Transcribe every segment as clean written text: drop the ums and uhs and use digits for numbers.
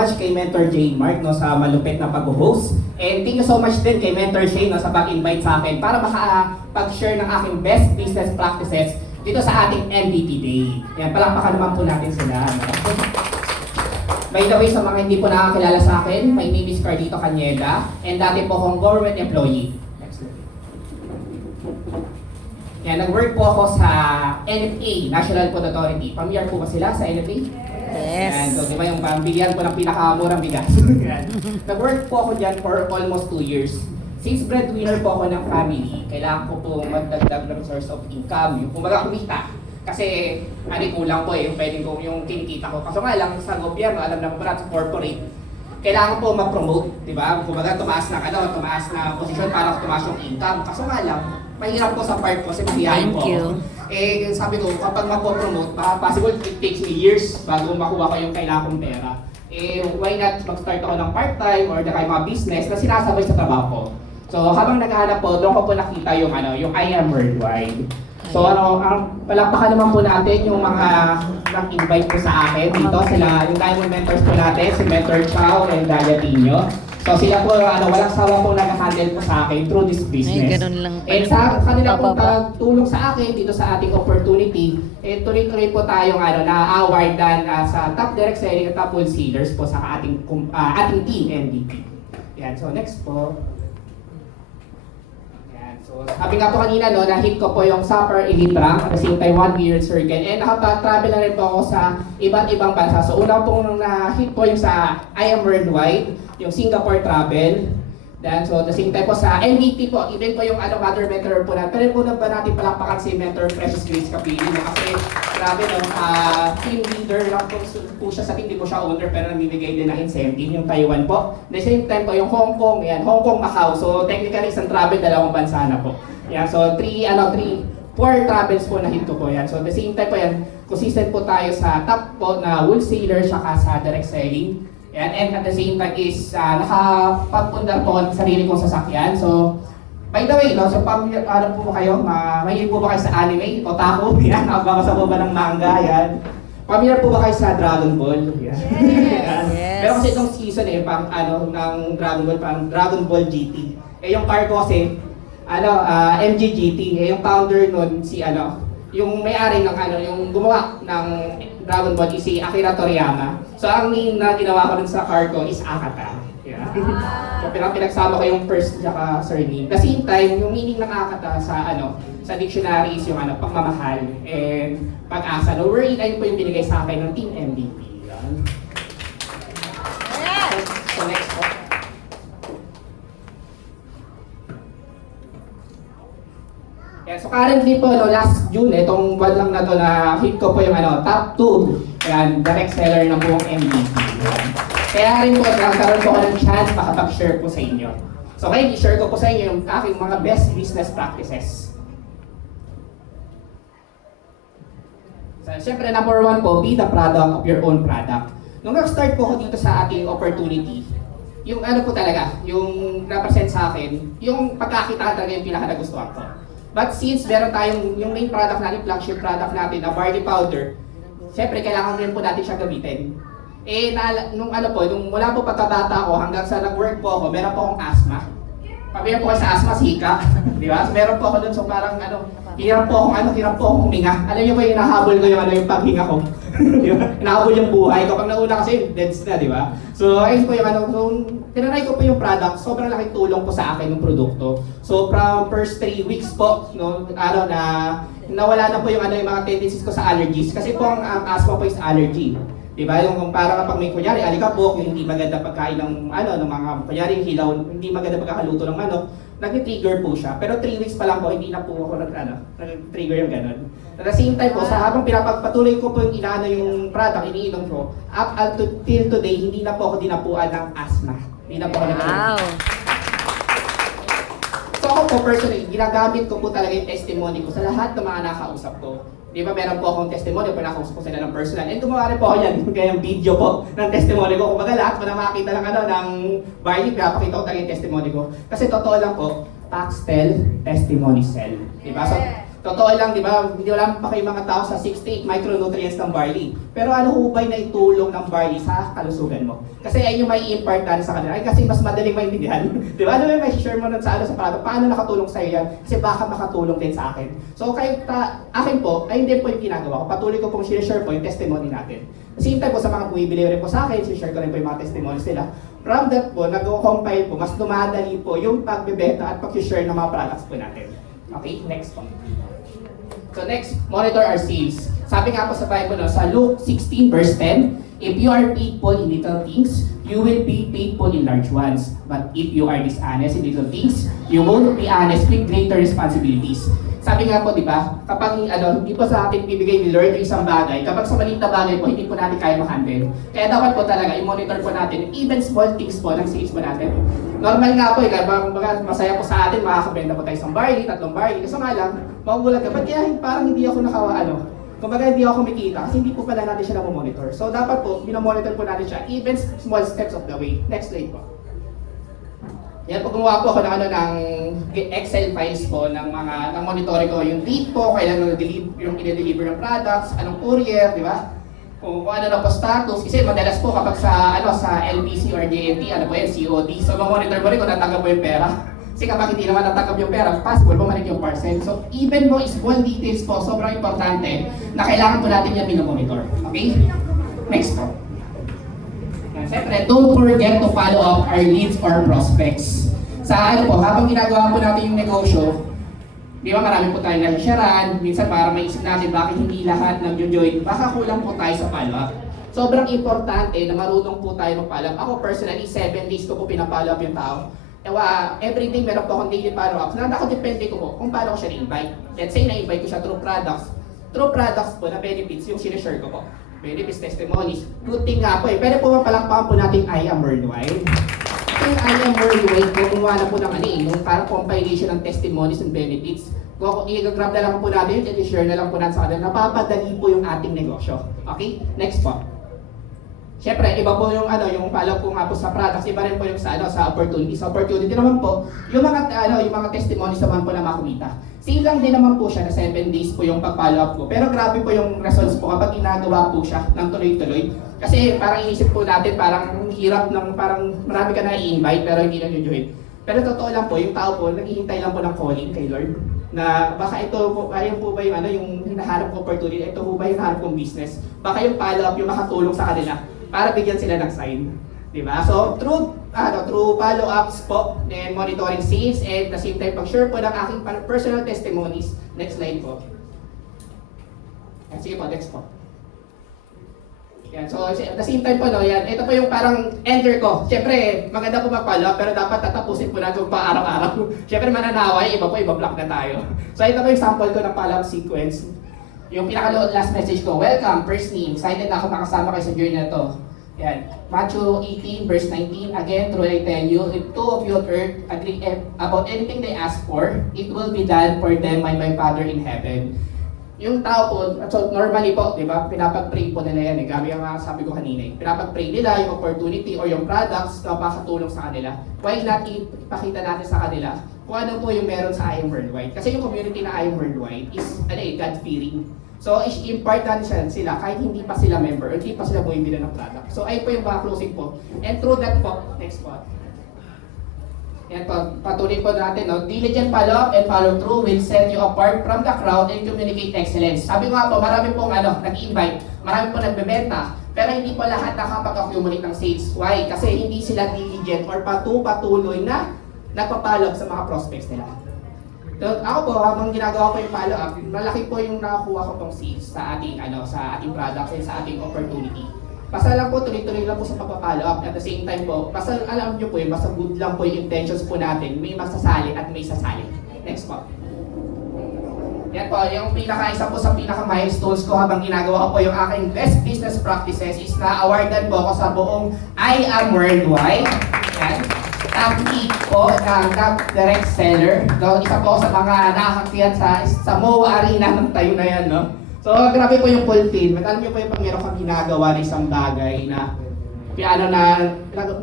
much kay Mentor J. Mark no, sa malupit na pag-host. And thank you so much din kay Mentor Shane no, sa pag-invite sa akin para makapag-share ng aking best business practices dito sa ating MVP Day. Yan, palakpakan naman po natin sila. No? By the way, sa mga hindi po nakakilala sa akin, my name is Carlito Cañeda and dati po akong government employee. Next slide. Yan, nag-work po ako sa NFA, National Food Authority. Familiar po ba sila sa NFA? Yes. Yan, so di ba yung pambilihan ko ng pinakamurang bigas? Nag-work po ako dyan for almost 2 years. Since breadwinner po ako ng family, kailangan ko po magdagdag ng source of income, yung kumbaga kumita. Kasi kulang po yung pwedeng ko yung kinikita ko. Kaso nga lang sa gobyerno, alam naman po natin sa corporate, kailangan po ma-promote, di ba? Kumbaga tumaas na posisyon para tumaas yung income. Kaso nga lang, mahirap po sa part ko kasi masiyahin po ako. Eh, sabi ko, kapag mapopromote, possible it takes me years bago makuha ko yung kailangan kong pera. Eh, why not mag-start ako ng part-time or mga business na sinasabay sa trabaho ko. So, habang naghahanap po, doon ko po nakita yung yung I Am Worldwide. So, ang palakpakan naman po natin yung mga nag-invite po sa akin dito. Sila, yung Diamond Mentors po natin, si Mentor Chow and Dalia Tino. So sila po, walang sawa po nag-handle po sa akin through this business. Ay, ganun lang pala. And sa kanila po tulong sa akin dito sa ating opportunity, tuloy-tuloy po tayong na-awardan sa top direct selling at top wholesalers po sa ating team MVP. Yan, so next po. Yan, so sabi nga po kanina, no, na-hit ko po yung Super Elite Rank at the same time 1 year circle. And nakapag-travel na rin po ako sa iba't ibang bansa. So una po na-hit po yung sa I Am Worldwide, yung Singapore travel. Then, so, the same time po sa MVP po, even po yung mother mentor po natin. Pero po na ba natin palakpakan si Mentor Precious Grace Capili? Kasi grabe no, team leader lang po siya sa team, hindi po siya owner pero namimigay din ng incentive, yung Taiwan po. The same time po yung Hong Kong, yan, Hong Kong, Macau. So technically isang travel, dalawang bansa na po. Yan, so 4 travels po na hit ko po yan. So the same time po yan, consistent po tayo sa top po na wholesaler saka sa direct selling. Yan, and at the same time is nakapagpundar po ang sarili kong sasakyan. So, by the way, no, so ano po kayo, mahilig po ba kayo sa anime, otaku, yan, nakabasa po ba ng manga, yan. Familiar po ba kayo sa Dragon Ball? Yan. Yan. Yes. Pero kasi itong season pang ng Dragon Ball, pang Dragon Ball GT. Yung car ko kasi, MGGT, yung founder nun, yung may-ari ng yung gumawa ng Dragon Ball is si Akira Toriyama. So ang name na ginawa ko dun sa car ko is Akata. Yeah. So pinagsama ko yung first at surname. The same time, yung meaning ng Akata sa sa dictionary is yung pagmamahal and pag-asa. No, wherein ayun po yung binigay sa akin ng Team MVP. Yan. So next po. Yeah, so currently po, last June, itong buwan lang na to na hit ko po yung top 2, yan, direct seller ng buong MVP. Kaya rin po, nagkaroon po ako ng chance makapag-share po sa inyo. So ngayon, i-share ko po sa inyo yung aking mga best business practices. So, siyempre, number 1 po, be the product of your own product. Nung nag-start po ako dito sa ating opportunity, yung po talaga, yung represent sa akin, yung pagkakita talaga yung pinaka-nagustuhan ko. But since meron tayong yung main product natin, flagship product natin, na barley powder, siyempre kailangan rin po natin siya gamitin. Nung mula po pagkabata ko hanggang sa nag-work po ako, meron po akong asthma. Pamilya po sa asthma, sika. Di ba? So, meron po ako dun, so parang hirap po akong huminga. Alam niyo po yung hinahabol ko yung paghinga ko. Di ba? Hinahabol yung buhay ko. Pag nauna kasi, deads na, di ba? So, ayun po yung tinanay ko po yung product, sobrang laking tulong po sa akin ng produkto. So, from first 3 weeks po, nawala na po yung mga tendencies ko sa allergies. Kasi po ang asthma po is allergy. Diba? Yung parang kapag may kunyari, alikabok, yung hindi maganda pagkain ng mga kunyari hilaw, hindi maganda pagkakaluto ng manok, nag-trigger po siya. Pero 3 weeks pa lang po, hindi na po ako nag-trigger yung gano'n. At the same time po, habang pinapagpatuloy ko po yung product, iniinom ko, up until today, hindi na po ako dinapuan ng asthma. Hindi na po ako Wow! So ako po personally, ginagamit ko po talaga yung testimony ko sa lahat ng mga nakausap ko. Di ba meron po akong testimony, pero nakausap ko sila ng personal. And gumawa rin po ako yan, kaya yung video po ng testimony ko. Kumbaga lahat mo na makakita ng barley, pinapakita ko talaga yung testimony ko. Kasi totoo lang po, Paxtel Testimony Cell. Di ba? So, Totoo lang, di ba? Hindi wala pa kayo mga tao sa 68 micronutrients ng barley. Pero ano hubay na itulong ng barley sa kalusugan mo? Kasi ayun yung may i-impart sa kanila. Ay, kasi mas madaling maintindihan. Di ba? Ano yung may share mo nun sa product? Paano nakatulong sa'yo yan? Kasi baka makatulong din sa akin. So, akin po, ay hindi po yung ginagawa ko. Patuloy ko pong share po yung testimony natin. Same time po sa mga bumibili rin po sa akin, share ko rin po yung mga testimonies nila. From that po, nag-compile po, mas dumadali po yung pagbebenta at pag-share ng mga products po natin. Okay, next po. So next, monitor our sales. Sabi nga po sa Bible, no, sa Luke 16 verse 10, if you are faithful in little things, you will be faithful in large ones. But if you are dishonest in little things, you will be honest with greater responsibilities. Sabi nga po, di ba, kapag hindi po sa atin bibigay ni Lord yung isang bagay, kapag sa maliit na bagay po, hindi po natin kaya ma-handle. Kaya dapat po talaga, i-monitor po natin, even small things po ng sales po natin. Normal nga po, masaya po sa atin, makakabenta po tayo isang barley, 3 barley. Kaso nga lang, magugulat ka, ba't kaya parang hindi ako kumbaga hindi ako kumikita kasi hindi po pala natin siya na-monitor. So dapat po, binomonitor po natin siya, even small steps of the way. Next slide po. Yan po, gumawa po ako ng Excel files po ng monitoring ko. Yung date po, kailan yung i-deliver ng products, anong courier, di ba? Kung ano na po status. Kasi madalas po kapag sa LBC or JNT, COD. So, mamonitor mo rin kung natanggap mo yung pera. Kasi kapag hindi naman natanggap yung pera, possible bumalik yung parcel. So, even mo small details po, sobrang importante na kailangan po natin yung minomonitor. Okay? Next po. Siyempre, don't forget to follow up our leads or prospects. Sa habang ginagawa po natin yung negosyo, di ba marami po tayong nasasyaran, minsan para maisip natin bakit hindi lahat nag-join, baka kulang po tayo sa follow up. Sobrang importante na marunong po tayo mag-follow up. Ako personally, 7 days ko po pinapollow up yung tao. Every day meron po akong daily follow-ups na nakadepende ko po kung paano ko siya na-invite. Let's say na-invite ko siya through products. Through products po na benefits yung sinishare ko po. Benefits, testimonies. Good thing nga po eh. Pwede po mapalakpakan po natin I Am Worldwide. Yung I Am Worldwide, gumawa na po ng yung parang compilation ng testimonies and benefits. Kung i-grab na lang po natin yun, i-share na lang po natin sa kanila, napapadali po yung ating negosyo. Okay? Next po. Siyempre, iba po yung follow po nga po sa products, iba rin po yung sa opportunity. Sa opportunity naman po, yung mga testimonies naman po na makumita. Same lang din naman po siya na 7 days po yung pag-follow up ko. Pero grabe po yung results po kapag ginagawa po siya ng tuloy-tuloy. Kasi parang inisip po natin, parang hirap parang marami ka na i-invite pero hindi nag-join. Pero totoo lang po, yung tao po, naghihintay lang po ng calling kay Lord. Na baka ito po, ayun po ba yung hinahanap ko opportunity, ito po ba yung hinahanap kong business. Baka yung follow up yung makatulong sa kanila para bigyan sila ng sign. Diba? So, through follow-ups po, and monitoring sales, and at the same time, pag-share po ng aking personal testimonies. Next slide po. Sige po, next po. Yan. So, at the same time po, ito po yung parang enter ko. Siyempre, maganda po mag-follow up, pero dapat tatapusin po natin pa araw-araw. Siyempre, mananaway, iba po, iba-block na tayo. So, ito po yung sample ko ng follow-up sequence. Yung last message ko, welcome, first name, excited na ako makasama kayo sa journey na to. Yan. Matthew 18 verse 19, again, truly I tell you, if two of you on earth agree about anything they ask for, it will be done for them by my Father in heaven. Yung tao po, so normally po, di ba, pinapag-pray po nila yan Gabi ang sabi ko kanina Pinapag-pray nila yung opportunity or yung products na makatulong sa kanila. Why not ipakita natin sa kanila kung ano po yung meron sa I Am Worldwide? Kasi yung community na I Am Worldwide is, God-fearing. So, impart natin sila kahit hindi pa sila member or hindi pa sila bumibili ng product. So, ayun po yung mga closing po. And through that po, next po. Yan po, patuloy po natin, diligent follow-up and follow-through will set you apart from the crowd and communicate excellence. Sabi ko nga po, marami pong nag-invite, marami pong nagbebenta, pero hindi po lahat nakapag-accumulate ng sales. Why? Kasi hindi sila diligent or patuloy na nagpa-follow up sa mga prospects nila. So, ako po, habang ginagawa ko yung follow-up, malaki po yung nakakuha ko tong sales sa ating products and sa ating opportunity. Basta lang po, tuloy-tuloy lang po sa pagpa-follow up. At the same time po, basta alam nyo po basta good lang po yung intentions po natin, may masasali at may sasali. Next po. Yan po, yung isa po sa pinaka-milestones ko habang ginagawa ko po yung aking best business practices is na-awardan po ako sa buong I Am Worldwide. Yan. Top 8 po, top direct seller. Isa po sa mga nakakakiyan sa MOA Arena ng tayo na yan, So, grabe po yung fulfillment. Alam niyo po yung pag meron kang ginagawa na isang bagay na Kaya ano na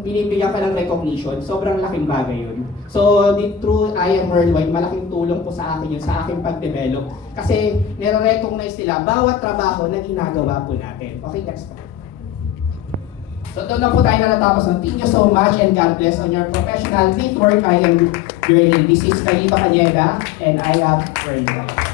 binibigyan ka ng recognition, sobrang laking bagay yun. So, through I Am Worldwide, malaking tulong po sa akin yun, sa aking pag-develop. Kasi nire-recognize nila bawat trabaho na ginagawa po natin. Okay, next po. So, doon na po tayo na natapos. Thank you so much and God bless on your professional network I Am journey. This is Kaliba Kanyeda and I Am Worldwide.